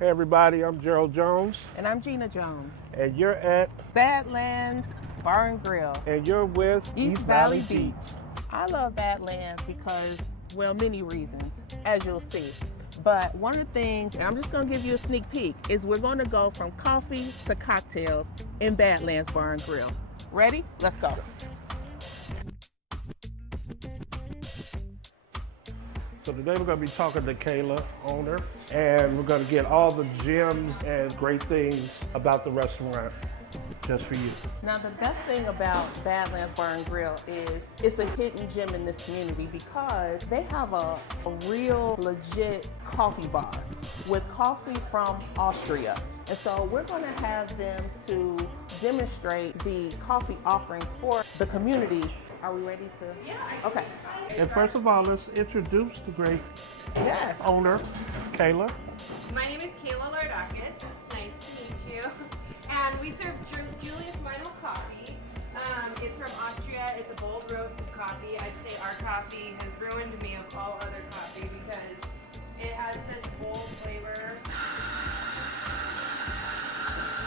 Hey everybody, I'm Gerald Jones, And I'm Gina Jones. and you're at, Badlands Bar and Grill, and you're with East Valley Beach. I love Badlands because, well, many reasons, as you'll see. But one of the things, and I'm just going to give you a sneak peek, is we're going to go from coffee to cocktails in Badlands Bar and Grill. Ready? Let's go. So today we're going to be talking to Kayla, owner, and we're going to get all the gems and great things about the restaurant just for you. Now, the best thing about Badlands Bar and Grill is it's a hidden gem in this community because they have a real legit coffee bar with coffee from Austria. And so we're going to have them to demonstrate the coffee offerings for the community. Are we ready to? Yeah. Okay. And first of all, let's introduce the great Yes. owner, Kayla. My name is Kayla Lardakis. Nice to meet you. And we serve Julius Meinl coffee. It's from Austria. It's a bold roasted coffee. I'd say our coffee has ruined me of all other coffee because it has such bold flavor.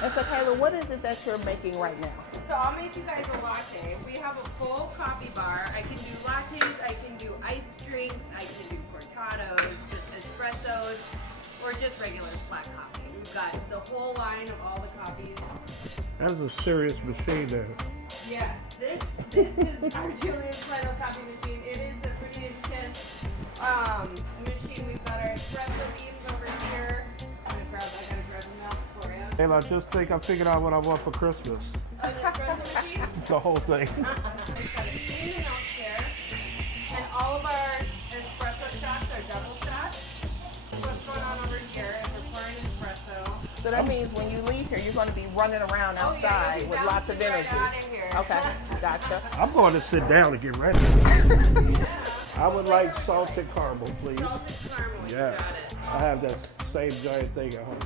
And so, Kayla, what is it that you're making right now? So I'll make you guys a latte. We have a full coffee bar. I can do lattes, I can do iced drinks, I can do cortados, just espressos, or just regular black coffee. We've got the whole line of all the coffees. That's a serious machine there. Yes, this is our Julius Meinl coffee machine. It is a pretty intense machine. We've got our espresso beans over here. I gotta grab the milk for you. And I just think I figured out what I want for Christmas. An espresso machine. The whole thing. We've got a steaming milk here, and all of our espresso shots are double shots. What's going on over here is we're pouring espresso. So that means when you leave here, you're going to be running around Oh, yeah, outside you'll be with lots of bouncing energy. right out of here. Okay, gotcha. I'm going to sit down and get ready. I would like salted caramel, please. Salted caramel, you Yeah. got it. I have that same giant thing at home.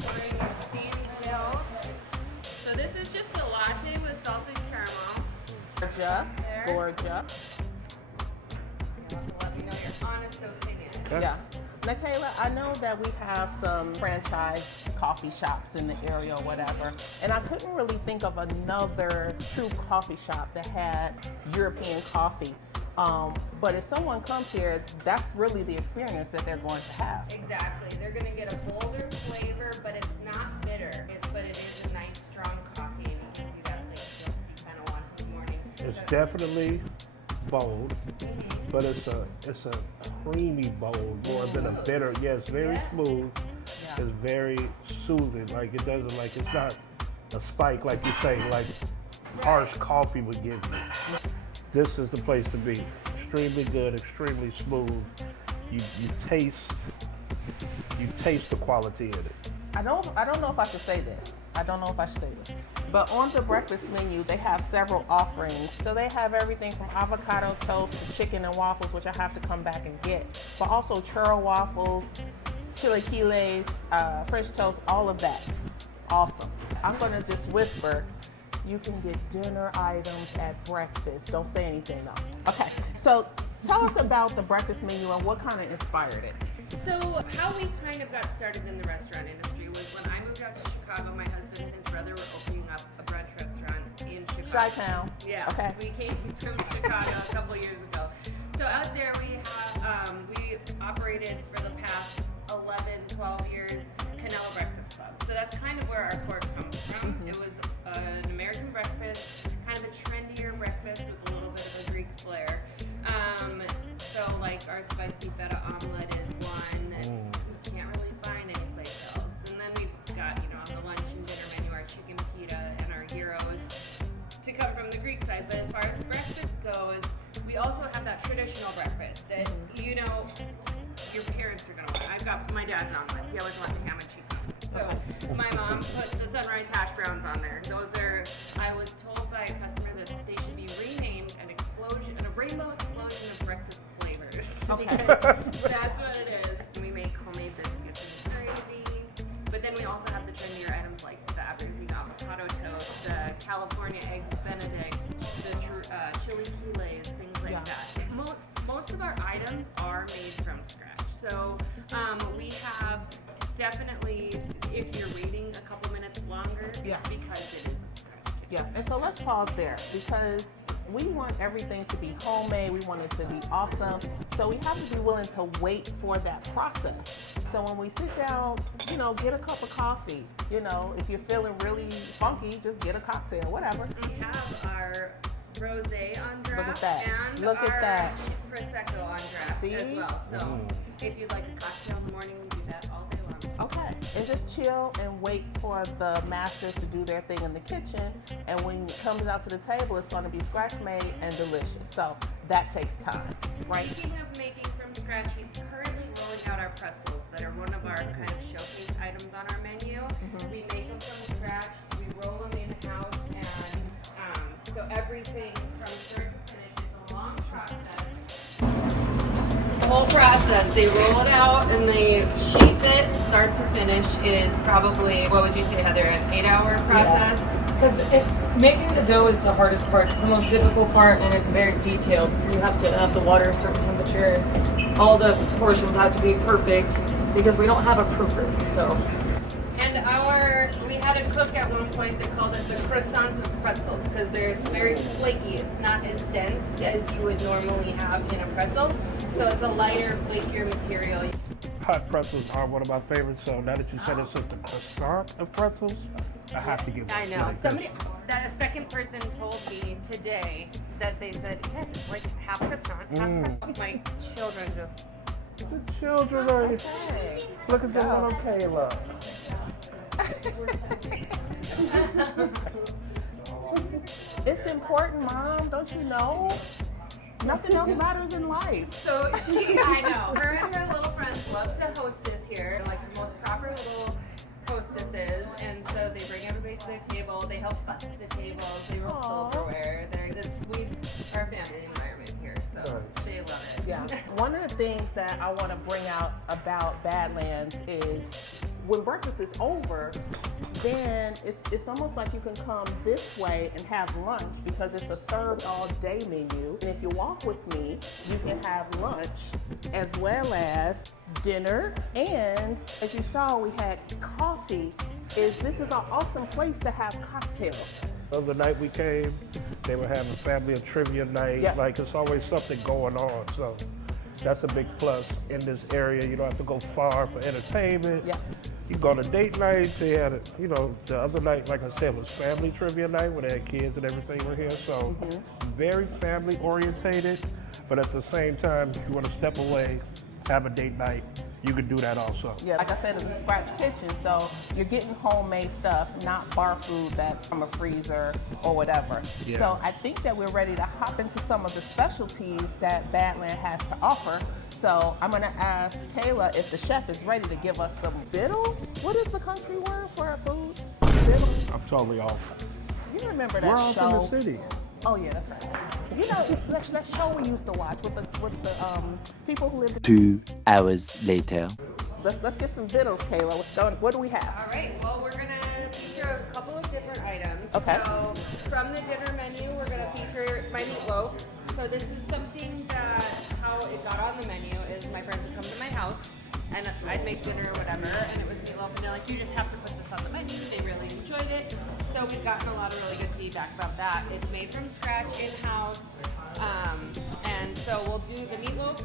Pouring your steamed milk. So this is just a latte with salted caramel. Gorgeous, gorgeous. So let me know your honest opinion. Okay. Yeah. Now, Kayla, I know that we have some franchise coffee shops in the area or whatever, and I couldn't really think of another true coffee shop that had European coffee. But if someone comes here, that's really the experience that they're going to have. Exactly. They're going to get a bolder flavor, but it's not bitter. But it is a nice, strong coffee, and it gives you that like feel you kind of want in the morning. It's definitely bold, but it's a creamy bold more than a bitter. Yeah, it's very smooth. Yeah. It's very soothing. Like it doesn't like it's not a spike like you say like harsh coffee would give you. This is the place to be. Extremely good, extremely smooth. You taste the quality in it. I don't know if I should say this. I don't know if I should say this. But on the breakfast menu, they have several offerings. So they have everything from avocado toast to chicken and waffles, which I have to come back and get. But also churro waffles, chilaquiles, French toast, all of that. Awesome. I'm gonna just whisper, you can get dinner items at breakfast. Don't say anything though. Okay, so tell us about the breakfast menu and what kind of inspired it. So how we kind of got started in the restaurant industry was when I moved out to Chicago. My husband and his brother were opening up a brunch restaurant in Chicago. Chi-town. Yeah. Okay. We came from Chicago a couple years ago. So out there we have we operated for the past 11, 12 years Canela Breakfast Club. So that's kind of where our core comes from. Mm-hmm. It was an American breakfast, kind of a trendier breakfast with a little bit of a Greek flair. So like our spicy feta omelet is one that you can't really find anyplace else. And then we've got, on the lunch and dinner menu, our chicken pita and our gyros to come from the Greek side. But as far as breakfast goes, we also have that traditional breakfast that, your parents are going to want. I've got my dad's omelet. He always wants the ham and cheese omelet. So my mom put the sunrise hash browns on there. Those are, I was told by a customer that they should be renamed a rainbow explosion of breakfast flavors. Okay. Because that's what it is. We make homemade biscuits and gravy. But then we also have the trendier items like the everything avocado toast, the California eggs Benedict, the chilaquiles, things like that. scratch. So we have definitely, if you're waiting a couple minutes longer, Yeah. it's because it is a scratch. Yeah, and so let's pause there because we want everything to be homemade. We want it to be awesome. So we have to be willing to wait for that process. So when we sit down, you know, get a cup of coffee. You know, if you're feeling really funky, just get a cocktail, whatever. We have our rosé on draft Look at that. and Look at our that. prosecco on draft See? as well. So if you'd like a cocktail in the morning, we do that all day long. Okay, and just chill and wait for the masters to do their thing in the kitchen. And when it comes out to the table, it's going to be scratch made and delicious. So that takes time, right? Speaking of making from scratch, he's currently rolling out our pretzels that are one of our kind of showcase items on our menu. We make them from scratch, we roll them in-house, and so everything from start to finish is a long process. The whole process, they roll it out and they shape it start to finish is probably, what would you say, Heather, an 8-hour process? Because it's making the dough is the hardest part. It's the most difficult part, and it's very detailed. You have to have the water a certain temperature. All the portions have to be perfect because we don't have a proofer. So, And we had a cook at one point that called it the croissant of pretzels because it's very flaky. It's not as dense as you would normally have in a pretzel. So it's a lighter, flakier material. Hot pretzels are one of my favorites, so now that you said it's just the croissant of pretzels, I have to give it. I know. Somebody, that a second person told me today that they said, yes, it's like half croissant, half pretzel. My children just... The children are... Okay. Look at the little Kayla. It's important, Mom. Don't you know? Nothing else matters in life. So I know. Her and her little friends love to hostess here, like the most proper little hostesses. And so they bring everybody to their table. They help bust the tables. They roll silverware. Our family environment here, so they love it. Yeah. One of the things that I want to bring out about Badlands is when breakfast is over, then it's almost like you can come this way and have lunch because it's a served all day menu. And if you walk with me, you can have lunch as well as dinner. And as you saw, we had coffee. This is an awesome place to have cocktails. The other night we came, they were having family and trivia night. Yep. Like it's always something going on. So that's a big plus in this area. You don't have to go far for entertainment. Yeah. You go to date night. They had, the other night, like I said, was family trivia night where they had kids and everything were here. So very family orientated, but at the same time, if you want to step away, have a date night, you can do that also. Yeah, like I said, it's a scratch kitchen, so you're getting homemade stuff, not bar food that's from a freezer or whatever. Yeah. So I think that we're ready to hop into some of the specialties that Badland has to offer. So I'm gonna ask Kayla if the chef is ready to give us some biddle. What is the country word for our food? Biddle? I'm totally off. You remember that We're all show? from the city. Oh yeah, that's right. You know that show we used to watch with the people who lived. 2 hours later. Let's get some vittles, Kayla. What do we have? All right, well, we're going to feature a couple of different items. Okay. So from the dinner menu, we're going to feature my meatloaf. So this is something that, how it got on the menu is my friends would come to my house and I'd make dinner or whatever, and it was meatloaf, and they're like, you just have to put this on the menu. They really enjoyed it. So we've gotten a lot of really good feedback about that. It's made from scratch, in-house. And so we'll do the meatloaf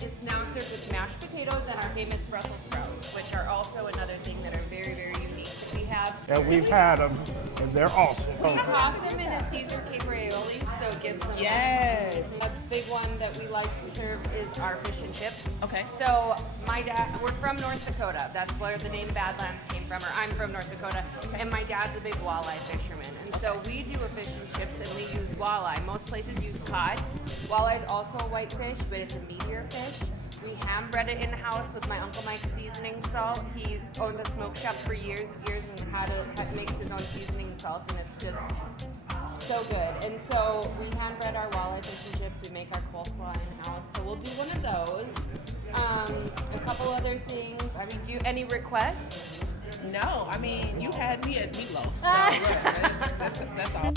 it's now served with mashed potatoes and our famous Brussels sprouts, which are also another thing that are very, very unique that we have. And we've had them, and they're awesome. We toss them in a Caesar caper aioli, so it gives them. Yes. A big one that we like to serve is our fish and chips. Okay. So my dad, we're from North Dakota. That's where the name Badlands came from, or I'm from North Dakota. And my dad's a big walleye fisherman. And so we do a fish and chips and we use walleye. Most places use cod. Walleye is also a white fish, but it's a meatier fish. We ham bread it in the house with my Uncle Mike's seasoning salt. He owned a smoke shop for years and makes his own seasoning salt, and it's just so good. And so we hand bread our walleye fish and chips. We make our coleslaw in-house. So we'll do one of those. A couple other things. I mean, do you any requests? No, I mean, you had me at meatloaf. So yeah, that's all.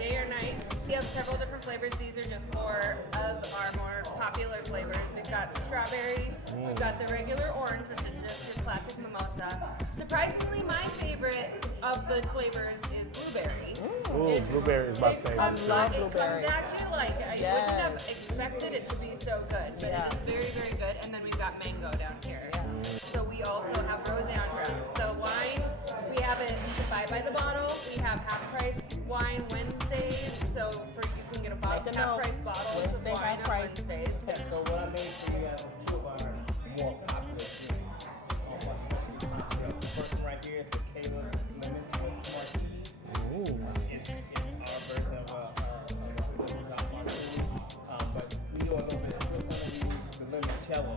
day or night. We have several different flavors. These are just 4 of our more popular flavors. We've got strawberry, we've got the regular orange, which is just your classic mimosa. Surprisingly, my favorite of the flavors is blueberry. Ooh, blueberry is my favorite. I love It blueberry. comes at you like I Yes. wouldn't have expected it to be so good, but Yeah. it is very, very good. And then we've got mango down here. So we also have rosé on draft. So wine, we have it, you can buy by the bottle. We have half price wine Wednesdays. So for you can get a bottle, Make a half note. price bottles of Wednesday, wine half on price. Wednesdays. So what I made for you guys is 2 of our more popular drinks. The first one right here is the Kayla's Lemon Twist Martini. It's our version of a drop martini. But we do a little bit of twist on it. We use the limoncello.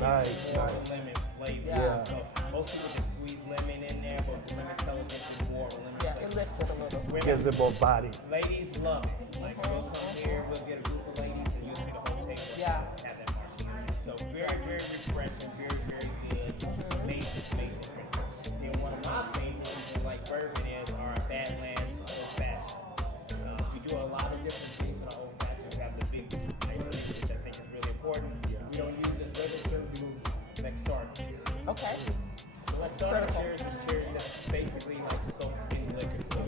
Nice, More nice. lemon flavor. Yeah. So most people just squeeze lemon in there, but the limoncello gives it more of a lemon Yeah, flavor. it lifts it a little. Women, Gives it more body. ladies love it. Like we'll come here, we'll get a group of ladies, and you'll see the whole table Yeah. have that martini. So very, very refreshing, very, very good. Amazing, amazing drink. Then one of my favorites, like bourbon, is our Badlands old fashioned. We do a lot of different things in our old fashions. We have the big nice things, which I think is really important. We don't use this register, we use Lexardo cheers. Okay. Lexardo cheers is cheers that's basically like soaked in liquor. So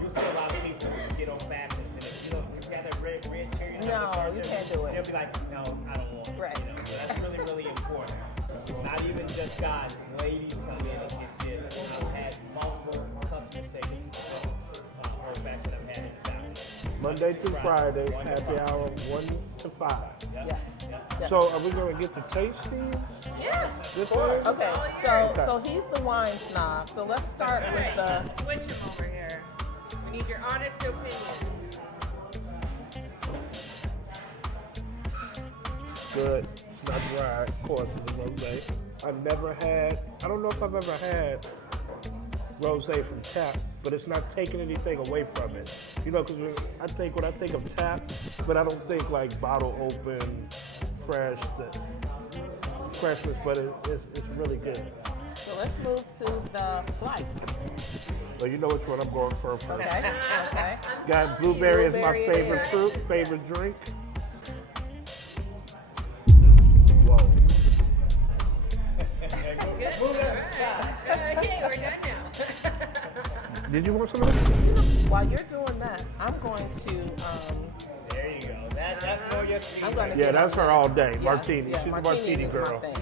you see a lot of people get old fashions, and if you don't, if you got that red cherry, No, you can't do it. They'll be like, no, I don't want it. Right. You know, so that's really, really important. Not even just guys, ladies come in and get this. I've had multiple customers say this is the best old fashioned I've had in the town. Monday through Friday, 1 to happy 5. hour 1 to 5. Yep. Yeah. Yep. Yeah. So are we gonna get to taste these? Yeah. This way? Okay, so he's the wine snob. So let's start All with right, the. switch them over here. We need your honest opinion. Good. It's not dry, of course, it's rosé. I don't know if I've ever had rosé from tap, but it's not taking anything away from it. You know, because when I think of tap, but I don't think like bottle open, fresh, freshness, but it's really good. So let's move to the flight. So you know which one I'm going for first. Okay. Okay. Got blueberry is my Blueberry it favorite is. fruit, favorite drink. Whoa. Good. All right. Okay, we're done now. Did you want some of this? While you're doing that, I'm going to. There you go. That's more your I'm going to. Yeah, that's her all day. Yeah, Martini. yeah, She's a martinis martini is my girl. thing.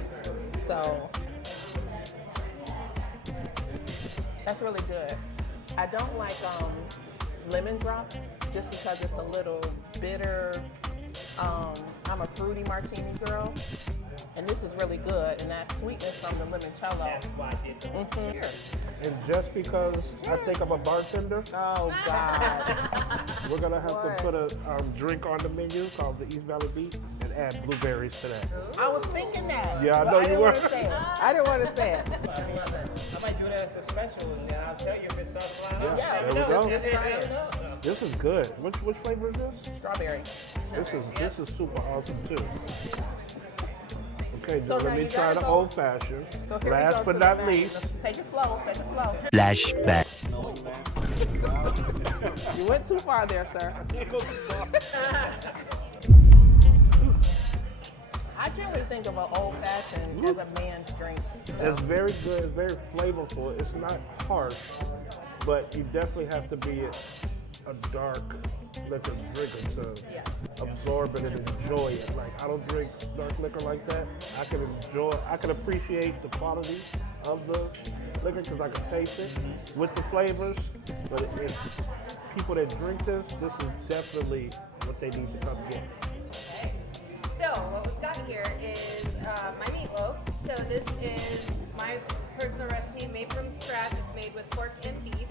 So that's really good. I don't like lemon drops just because it's a little bitter. I'm a fruity martini girl, and this is really good. And that sweetness from the limoncello. That's why I did the Mm-hmm. And just because I think I'm a bartender, Oh God. we're gonna have What? to put a drink on the menu called the East Valley Beat and add blueberries to that. I was thinking that. Yeah, I but know didn't you were. wanna say it. I didn't want to say it. I might do that as a special, and then I'll tell you if it's up line up. Yeah, there we go. Just try it. This is good. Which flavor is this? Strawberry. This is super awesome too. Okay, So let now me you try gotta the go- old fashioned. So here we Last go but to not the least, Take it slow. Take it slow. Flashback. You went too far there, sir. I generally think of an old fashioned as a man's drink. it's very good, it's very flavorful. It's not harsh, but you definitely have to be a dark liquor drinker to absorb it and enjoy it. Like I don't drink dark liquor like that. I can appreciate the quality of the liquor because I can taste it with the flavors. But if people that drink this is definitely what they need to come get. Okay. So what we've got here is my meatloaf. So this is my personal recipe made from scratch. It's made with pork and beef.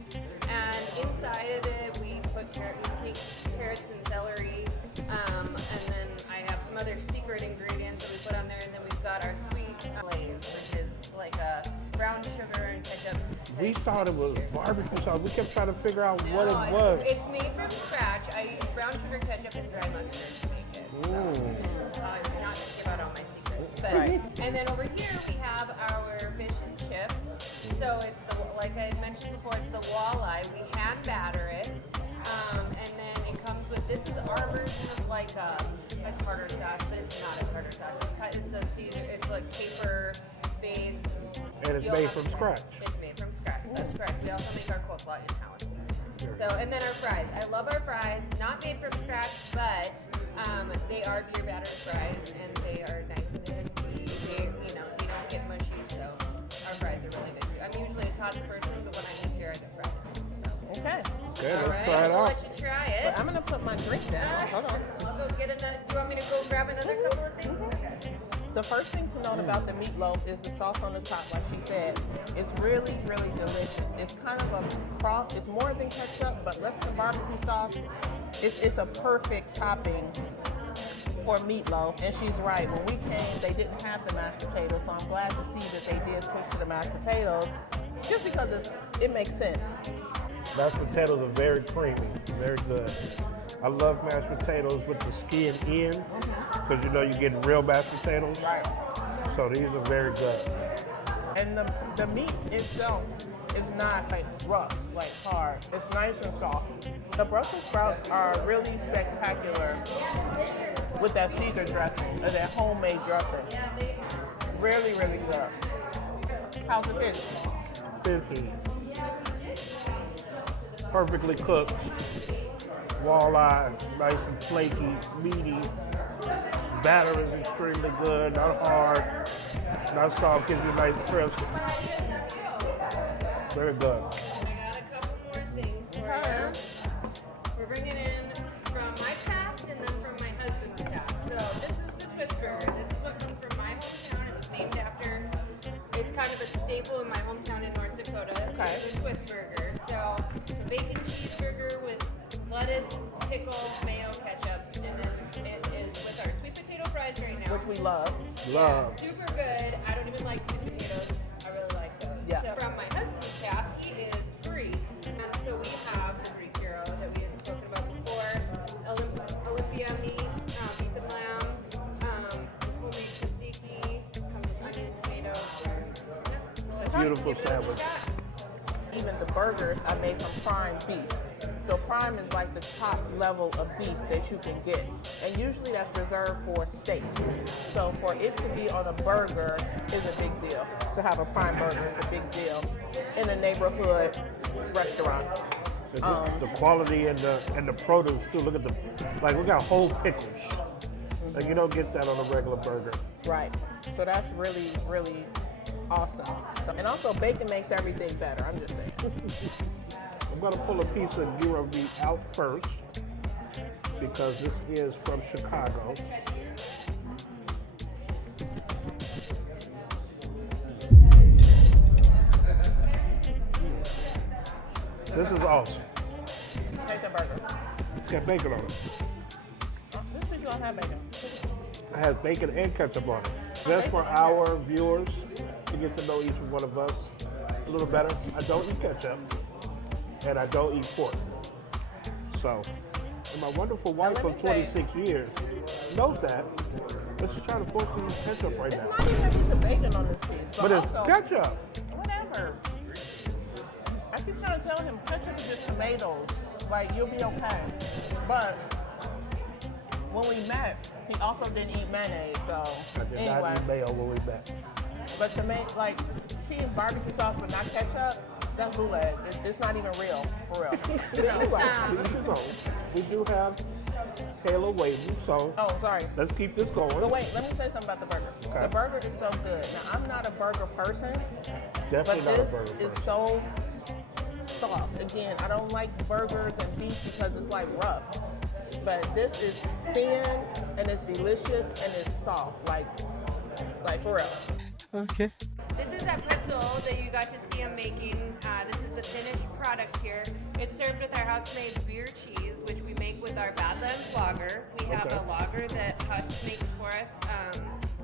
And inside of it, we put carrots and celery. And then I have some other secret ingredients that we put on there. And then we've got our sweet glaze, which is like a brown sugar and ketchup. We thought it was barbecue sauce. We kept trying to figure out what No, it was. It's made from scratch. I use brown sugar, ketchup, and dry mustard to make it. Not to give out all my secrets, but Right. and then over here we have our fish and chips. So it's like I mentioned before, it's the walleye. We hand batter it, and This is our version of like a tartar sauce, but it's not a tartar sauce. It's a Caesar. It's like caper based. And it's made from scratch. It's made from scratch. That's correct. We also make our coleslaw in house. So, and then our fries. I love our fries. Not made from scratch, but they are beer battered fries, and they are nice and crispy. They don't get mushy. So our fries are really good too. I'm usually a tots person, but when I make here, I get fries. So. Okay. Okay, All let's right, try it I'll out. let you try it. But I'm gonna put my drink down. Hold on. I'll go get another. Do you want me to go grab another couple of things? Okay. The first thing to note about the meatloaf is the sauce on the top, like she said. It's really, really delicious. It's kind of a cross. It's more than ketchup, but less than barbecue sauce. It's a perfect topping for meatloaf. And she's right. When we came, they didn't have the mashed potatoes, so I'm glad to see that they did switch to the mashed potatoes, just because it makes sense. Mashed potatoes are very creamy, very good. I love mashed potatoes with the skin in, because you know you're getting real mashed potatoes. Right. So these are very good. And the meat itself is not like rough, like hard. It's nice and soft. The Brussels sprouts are really spectacular with that Caesar dressing, or that homemade dressing. Really, really good. How's the fish? Fishy. Perfectly cooked. Walleye, nice and flaky, meaty. Batter is extremely good, not hard, not soft, gives you a nice crisp. Very good. I got a couple more things for you. We're bringing in from my past and then from my husband's past. So this is the twist burger. This is what comes from my hometown. It was named after, it's kind of a staple in my hometown in North Dakota. Okay. It's a twist burger. So it's a bacon cheeseburger with lettuce, pickle, mayo, ketchup, and then it is with our sweet potato fries right now. Which we love. Love. Super good. I don't even like sweet potatoes. I really like those. Yeah. So from my husband's cast, he is Greek. And so we have the Greek gyro that we had spoken about before. Olympia meat, beef and lamb, homemade tzatziki, comes with onion, tomato. Beautiful sandwich. Even the burgers are made from prime beef. So prime is like the top level of beef that you can get. And usually that's reserved for steaks. So for it to be on a burger is a big deal. To have a prime burger is a big deal in a neighborhood restaurant. The quality and the produce too. Look at we got whole pickles. Like you don't get that on a regular burger. Right. So that's really, really awesome. And also bacon makes everything better. I'm just saying. I'm gonna pull a piece of gyro meat out first because this is from Chicago. This is awesome. Take the burger. It's got bacon on it. This week you don't have bacon. It has bacon and ketchup on it. That's for our viewers to get to know each one of us a little better. I don't eat ketchup and I don't eat pork. So, and my wonderful wife let me of 26 years knows that, but she's trying to force me to use ketchup right It's now. not even a piece of bacon on this piece. But it's also, ketchup. whatever. I keep trying to tell him ketchup is just tomatoes. Like, you'll be okay. But when we met, he also didn't eat mayonnaise, so I did anyway. not eat mayo when we met. But to make, like, he is barbecue sauce but not ketchup, that's bootleg. It's not even real, for real. Anyway, we do have Kayla waiting, so Oh, sorry. let's keep this going. But wait, let me say something about the burger. Okay. The burger is so good. Now, I'm not a burger person, but Definitely not a this burger is person. so soft. Again, I don't like burgers and beef because it's like rough. But this is thin and it's delicious and it's soft. Like for real. Okay. This is that pretzel that you got to see him making. This is the finished product here. It's served with our house-made beer cheese, which we make with our Badlands lager. We have Okay. a lager that Huss makes for us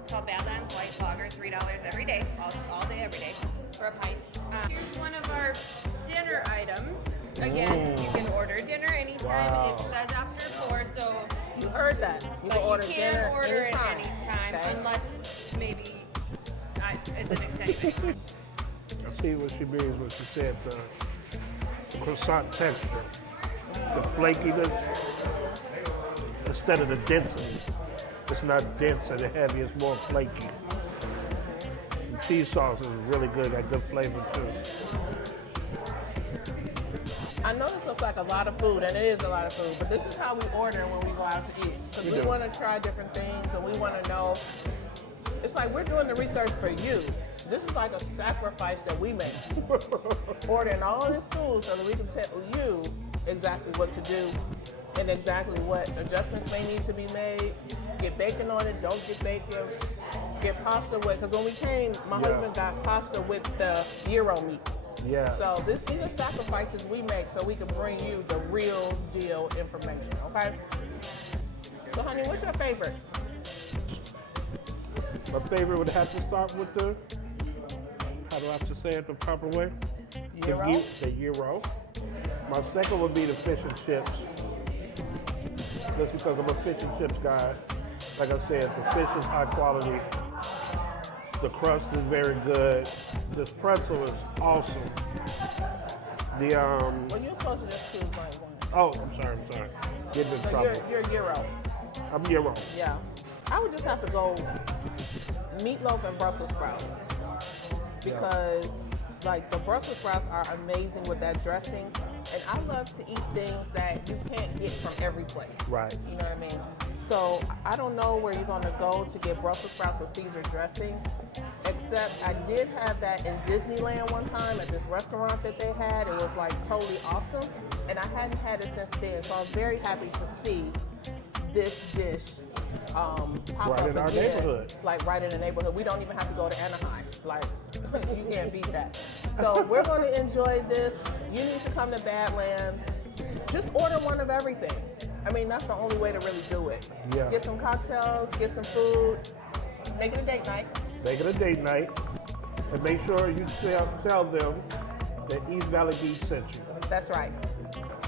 called Badlands White Lager, $3 every day, all day, every day, for a pint. Here's one of our dinner items. Again, you can order dinner anytime. Wow. It says after 4, so You heard that. You can order you dinner can order anytime. it anytime, Okay? unless maybe it's an extension. I see what she means when she said the croissant texture, the flakiness. instead of the density. It's not dense and heavy, it's more flaky. The cheese sauce is really good, got good flavor too. I know this looks like a lot of food, and it is a lot of food, but this is how we order when we go out to eat. Because we want to try different things, and we want to know. It's like we're doing the research for you. This is like a sacrifice that we make. Ordering all of this food so that we can tell you exactly what to do and exactly what adjustments may need to be made. Get bacon on it, don't get bacon. Get pasta with, because when we came, my husband got pasta with the gyro meat. Yeah. So these are sacrifices we make so we can bring you the real deal information, okay? So honey, what's your favorite? My favorite would have to start with the, how do I have to say it the proper way? Gyro? The gyro. My second would be the fish and chips. Just because I'm a fish and chips guy. Like I said, the fish is high quality. The crust is very good. This pretzel is awesome. The Well, you're supposed to just choose like one. oh, I'm sorry. Getting in So trouble. you're gyro. I'm gyro. Yeah. I would just have to go meatloaf and Brussels sprouts. Because like the Brussels sprouts are amazing with that dressing. And I love to eat things that you can't get from every place. Right. You know what I mean? So I don't know where you're gonna go to get Brussels sprouts with Caesar dressing, except I did have that in Disneyland one time at this restaurant that they had. It was like totally awesome, and I hadn't had it since then. So I was very happy to see this dish pop Right up in our again, neighborhood. like right in the neighborhood. We don't even have to go to Anaheim. Like you can't beat that. So we're gonna enjoy this. You need to come to Badlands. Just order one of everything. I mean, that's the only way to really do it. Yeah. Get some cocktails, get some food, make it a date night. Make it a date night. And make sure you tell them that East Valley Beach sent you. That's right.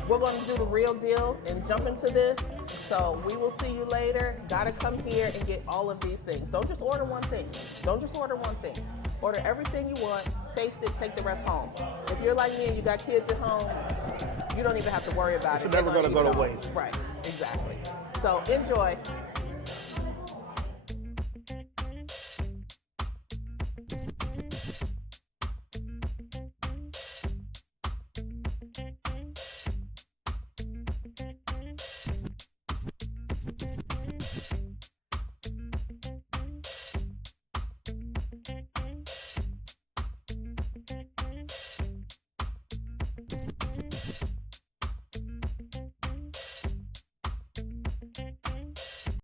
We're going to do the real deal and jump into this. So we will see you later. Gotta come here and get all of these things. Don't just order one thing. Don't just order one thing. Order everything you want, taste it, take the rest home. If you're like me and you got kids at home, you don't even have to worry about it. It's never They're gonna go eat it to all. waste. Right, exactly. So enjoy.